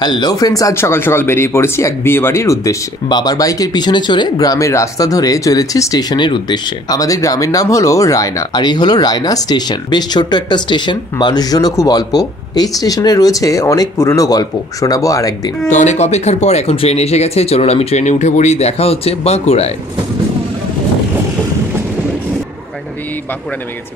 Hello friends, আজ সকাল সকাল বেরিয়ে পড়েছি এক বিয়ে বাড়ির উদ্দেশ্যে। বাবার বাইকের পিছনে চড়ে গ্রামের রাস্তা ধরে চলেছি স্টেশনের উদ্দেশ্যে। আমাদের গ্রামের নাম হলো রায়না, আর এই হলো রায়না স্টেশন। বেশ ছোট্ট একটা স্টেশন, মানুষজনও খুব অল্প। এই স্টেশনে রয়েছে অনেক পুরনো গল্প, শোনাবো আর একদিন। তো অনেক অপেক্ষার পর এখন ট্রেন এসে গেছে, চলুন আমি ট্রেনে উঠে পড়ি। দেখা হচ্ছে বাঁকুড়ায়। ফাইনালি বাঁকুড়া নেমে গেছি।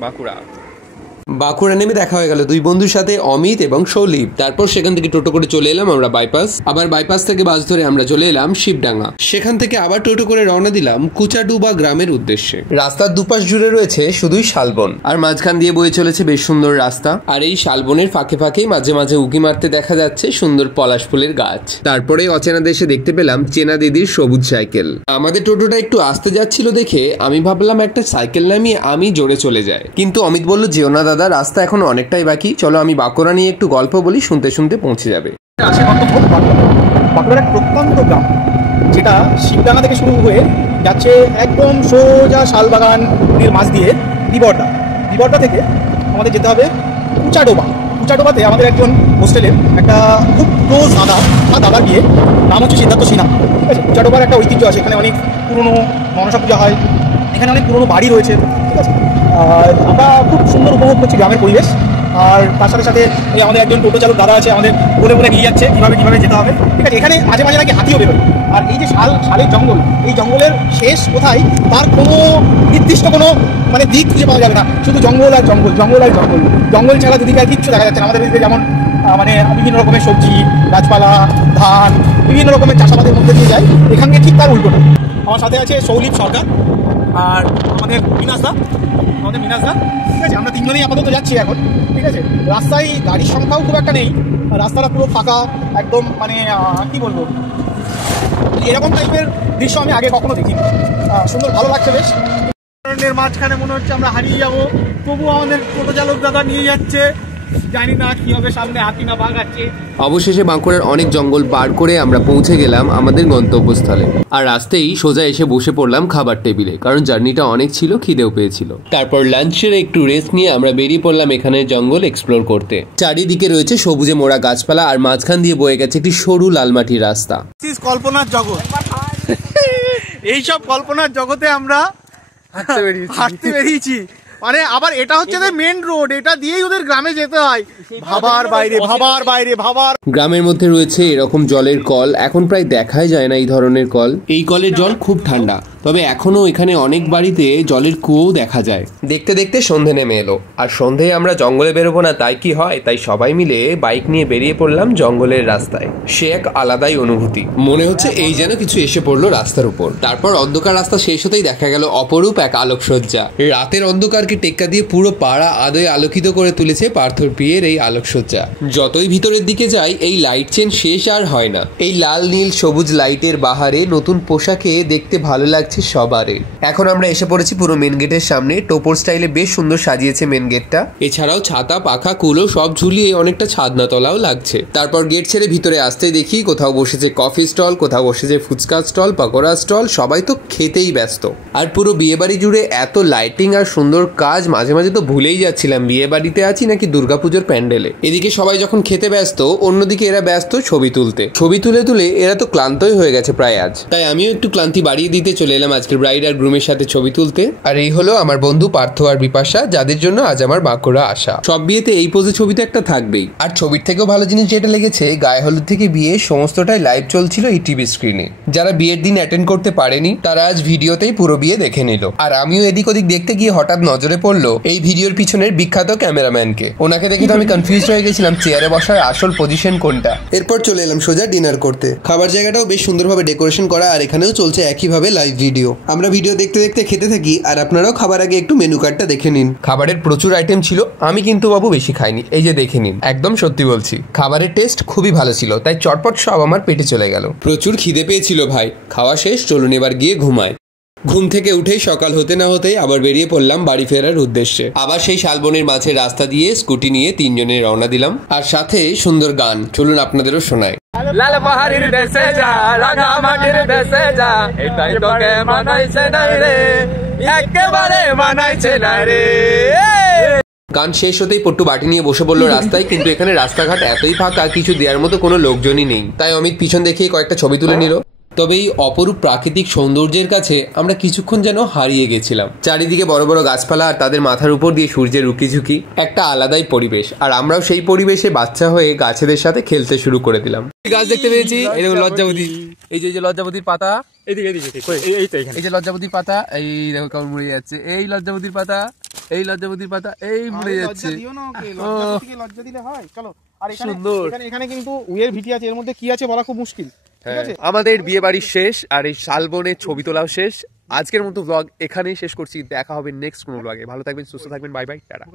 বাঁকুড়া নেমে দেখা হয়ে গেল দুই বন্ধুর সাথে, অমিত এবং সৌলিভ। তারপর সেখান থেকে টোটো করে চলে এলাম আমরা বাইপাস। আবার বাইপাস থেকে বাস ধরে আমরা চলে এলাম শিবডাঙ্গা। সেখান থেকে আবার টোটো করে রওনা দিলাম কুচাডুবা গ্রামের উদ্দেশ্যে। রাস্তার দুপাশ জুড়ে রয়েছে শুধুই শালবন, আর মাঝখান দিয়ে বয়ে চলেছে বেশ সুন্দর রাস্তা। আর এই শালবনের ফাঁকে ফাঁকে মাঝে মাঝে উঁকি মারতে দেখা যাচ্ছে সুন্দর পলাশ ফুলের গাছ। তারপরে অচেনা দেশে দেখতে পেলাম চেনা দিদির সবুজ সাইকেল। আমাদের টোটোটা একটু আসতে যাচ্ছিল দেখে আমি ভাবলাম একটা সাইকেল নামিয়ে আমি জোরে চলে যাই, কিন্তু অমিত বলল যেও না দাদা, রাস্তা এখন অনেকটাই বাকি, চলো আমি বাঁকুড়া নিয়ে একটু গল্প বলি, শুনতে শুনতে পৌঁছে যাবে। বাঁকুড়ার প্রত্যন্ত গ্রাম, যেটা শিবডাঙ্গা থেকে শুরু হয়ে যাচ্ছে একদম সোজা শালবাগানের মাঝ দিয়ে দিবর্দা থেকে আমাদের যেতে হবে কুচাডোবাতে আমাদের একজন হোস্টেলের একটা খুব ক্লোজ দাদার বিয়ে, নাম হচ্ছে সিদ্ধার্থ সিনহা। ঠিক আছে, কুচাডোবার একটা ঐতিহ্য আছে, এখানে অনেক পুরনো মনসা পূজা হয়, এখানে অনেক পুরনো বাড়ি রয়েছে। ঠিক আছে, আর আমরা খুব সুন্দর উপভোগ করছি গ্রামের পরিবেশ। আর তার সাথে সাথে এই আমাদের একজন টোটো চালক দাদা আছে, আমাদের বলে নিয়ে যাচ্ছে কীভাবে যেতে হবে। ঠিক আছে, এখানে মাঝে মাঝে নাকি হাতিও বেরোয়। আর এই যে শালের জঙ্গল, এই জঙ্গলের শেষ কোথায় তার কোনো নির্দিষ্ট কোনো দিক খুঁজে পাওয়া যাবে না, শুধু জঙ্গল আর জঙ্গল, জঙ্গল ছাড়া দুদিকে আর কিচ্ছু দেখা যাচ্ছে না। আমাদের এদিকে যেমন বিভিন্ন রকমের সবজি গাছপালা, ধান, বিভিন্ন রকমের চাষাবাদের মধ্যে দিয়ে যায়, এখানে ঠিক তার উল্টোটা। আমার সাথে আছে সৌলিভ সরকার আর আমাদের মিনাসদা। ঠিক আছে, আমরা তিনজনেই আপাতত যাচ্ছি এখন। ঠিক আছে, রাস্তায় গাড়ির সংখ্যাও খুব একটা নেই, রাস্তাটা পুরো ফাঁকা একদম, কি বলবো, এরকম টাইপের দৃশ্য আমি আগে কখনো দেখিনি। সুন্দর, ভালো লাগছে বেশ। মাঝখানে মনে হচ্ছে আমরা হারিয়ে যাবো, তবু আমাদের টোটো চালক দাদা নিয়ে যাচ্ছে, জানি না কি হবে, সামনে হাতি না বাঘ আছে। অবশেষে বাঁকুড়ার অনেক জঙ্গল পার করে আমরা পৌঁছে গেলাম আমাদের গন্তব্যস্থলে। আর রাস্তায় সোজা এসে বসে পড়লাম খাবার টেবিলে, কারণ জার্নিটা অনেক ছিল, খিদেও পেয়েছিল। তারপর লাঞ্চের একটু রেস্ট নিয়ে আমরা বেরিয়ে পড়লাম এখানে জঙ্গল এক্সপ্লোর করতে। চারিদিকে রয়েছে সবুজে মোড়া গাছপালা, আর মাঝখান দিয়ে বয়ে গেছে একটি সরু লালমাটির রাস্তা। কল্পনার জগৎ, এইসব কল্পনার জগতে আমরা হাঁটতে বেরিয়েছি। আবার এটা হচ্ছে মেন রোড, এটা দিয়েই ওদের গ্রামে যেতে হয়। ভাবার বাইরে। গ্রামের মধ্যে রয়েছে এরকম জলের কল, এখন প্রায় দেখাই যায় না এই ধরনের কল। এই কলের জল খুব ঠান্ডা, তবে এখনো এখানে অনেক বাড়িতে জলের কুয়োও দেখা যায়। দেখতে দেখতে সন্ধে নেমে এলো, আর সন্ধেয় আমরা জঙ্গলে বেরোবো না তাই কি হয়, তাই সবাই মিলে বাইক নিয়ে বেরিয়ে পড়লাম জঙ্গলের রাস্তায়। সে এক আলাদাই অনুভূতি, মনে হচ্ছে এই যেন কিছু এসে পড়লো রাস্তার উপর। তারপর অন্ধকার রাস্তা শেষ হতেই দেখা গেল অপরূপ এক আলোকসজ্জা। রাতের অন্ধকারকে টেক্কা দিয়ে পুরো পাড়া আলোয় আলোকিত করে তুলেছে পার্থর বিয়ের এই আলোকসজ্জা। যতই ভিতরের দিকে যাই এই লাইট চেন শেষ আর হয় না। এই লাল নীল সবুজ লাইটের বাহারে নতুন পোশাকে দেখতে ভালো লাগছে সবারে। এখন আমরা এসে পড়েছি পুরো মেন গেটের সামনে। টোপর স্টাইলে বেশ সুন্দর সাজিয়েছে মেন গেটটা। এছাড়াও ছাতা পাখা কুলো সব ঝুলিয়ে অনেকটা ছাদনা তলাও লাগছে। তারপর গেট ছেড়ে ভিতরে আসতে দেখি কোথাও বসেছে কফি স্টল, কোথাও বসেছে ফুচকা স্টল, পকোড়া স্টল, সবাই তো খেতেই ব্যস্ত। আর পুরো বিয়ে বাড়ি জুড়ে এত লাইটিং আর সুন্দর কাজ, মাঝে মাঝে তো ভুলেই যাচ্ছিলাম বিয়ে বাড়িতে আছি নাকি দুর্গাপুজোর প্যান্ডেলে। এদিকে সবাই যখন খেতে ব্যস্ত, অন্যদিকে এরা ব্যস্ত ছবি তুলে এরা তো ক্লান্তই হয়ে গেছে প্রায় আজ। তাই আমিও একটু ক্লান্তি বাড়িয়ে দিতে চলে এলাম আজকের ব্রাইড আর গ্রুমের সাথে ছবি তুলতে। আর এই হলো আমার বন্ধু পার্থ আর বিপাশা, যাদের জন্য আজ আমার বাঁকুড়া আসা। সব বিয়েতে এই পোজে ছবি তো একটা থাকবেই। আর ছবির থেকেও ভালো জিনিস যেটা লেগেছে, গায়ে হলুদ থেকে বিয়ে সমস্তটাই লাইভ চলছিল এই টিভি স্ক্রিনে। যারা বিয়ের দিন অ্যাটেন্ড করতে পারেনি তারা আজ ভিডিওতেই পুরো বিয়ে দেখে নিল। আর আমিও এদিক ওদিক দেখতে গিয়ে হঠাৎ নজরে পড়লো এই ভিডিওর পিছনের বিখ্যাত ক্যামেরাম্যানকে। ওনাকে দেখে তো আমি কনফিউজ হয়ে গেছিলাম চেয়ারে বসার আসল পজিশন কোনটা। এরপর চলে এলাম সোজা ডিনার করতে। খাবার জায়গাটাও বেশ সুন্দরভাবে ডেকোরেশন করা, আর এখানেও চলছে একইভাবে লাইভ ভিডিও। আমরা ভিডিও দেখতে দেখতে খেতে থাকি, আর আপনারাও খাবার আগে একটু মেনু কার্ডটা দেখে নিন। খাবারের প্রচুর আইটেম ছিল, আমি কিন্তু বাবু বেশি খাইনি, এই যে দেখে নিন। একদম সত্যি বলছি, খাবারের টেস্ট খুবই ভালো ছিল, তাই চটপট সব আমার পেটে চলে গেল। প্রচুর খিদে পেয়েছিল ভাই। খাওয়া শেষ, চলুন এবার গিয়ে ঘুমায়। ঘুম থেকে উঠেই সকাল হতে না হতেই আবার বেরিয়ে পড়লাম বাড়ি ফেরার উদ্দেশ্যে। আবার সেই শালবনের মাঝে রাস্তা দিয়ে স্কুটি নিয়ে তিনজনে রওনা দিলাম, আর সাথে সুন্দর গান। চলুন আপনাদেরও শোনায়। লাল পাহাড়ির দেশে যা, রাঙা মাটির দেশে যা, এটাই তোকে মানাইছে না রে, একেবারে মানাইছে না রে। গান শেষ হতেই পট্টু বাটি নিয়ে বসে পড়লো রাস্তায়, কিন্তু এখানে রাস্তাঘাট এতই ফাঁকা, কিছু দেওয়ার মতো কোনো লোকজনই নেই। তাই অমিত পিছন দেখিয়ে কয়েকটা ছবি তুলে নিল। তবে এই অপরূপ প্রাকৃতিক সৌন্দর্যের কাছে আমরা কিছুক্ষণ যেন হারিয়ে গেছিলাম। চারিদিকে বড় বড় গাছপালা আর তাদের মাথার উপর দিয়ে সূর্যের উকিঝুঁকি, একটা আলাদাই পরিবেশ। আর আমরাও সেই পরিবেশে বাচ্চা হয়ে গাছেদের সাথে খেলতে শুরু করে দিলাম। গাছ দেখতে পেয়েছি, এই দেখো লজ্জাবতী, এই যে লজ্জাবতীর পাতা, এই যে লজ্জাবতীর পাতা, এই দেখো কেমন মরে যাচ্ছে, এই লজ্জাবতীর পাতা, এই লজ্জাবতীর পাতা, এই মরে যাচ্ছে। লজ্জা দিলে হয়? চলো। আর এখানে কিন্তু উইয়ের ভিটি আছে, এর মধ্যে কি আছে বলা খুব মুশকিল। আমাদের বিয়ে বাড়ির শেষ আর এই শালবনের ছবি তোলাও শেষ। আজকের মতো ব্লগ এখানেই শেষ করছি। দেখা হবে নেক্সট কোনো ব্লগে। ভালো থাকবেন, সুস্থ থাকবেন, বাই বাই, টাটা।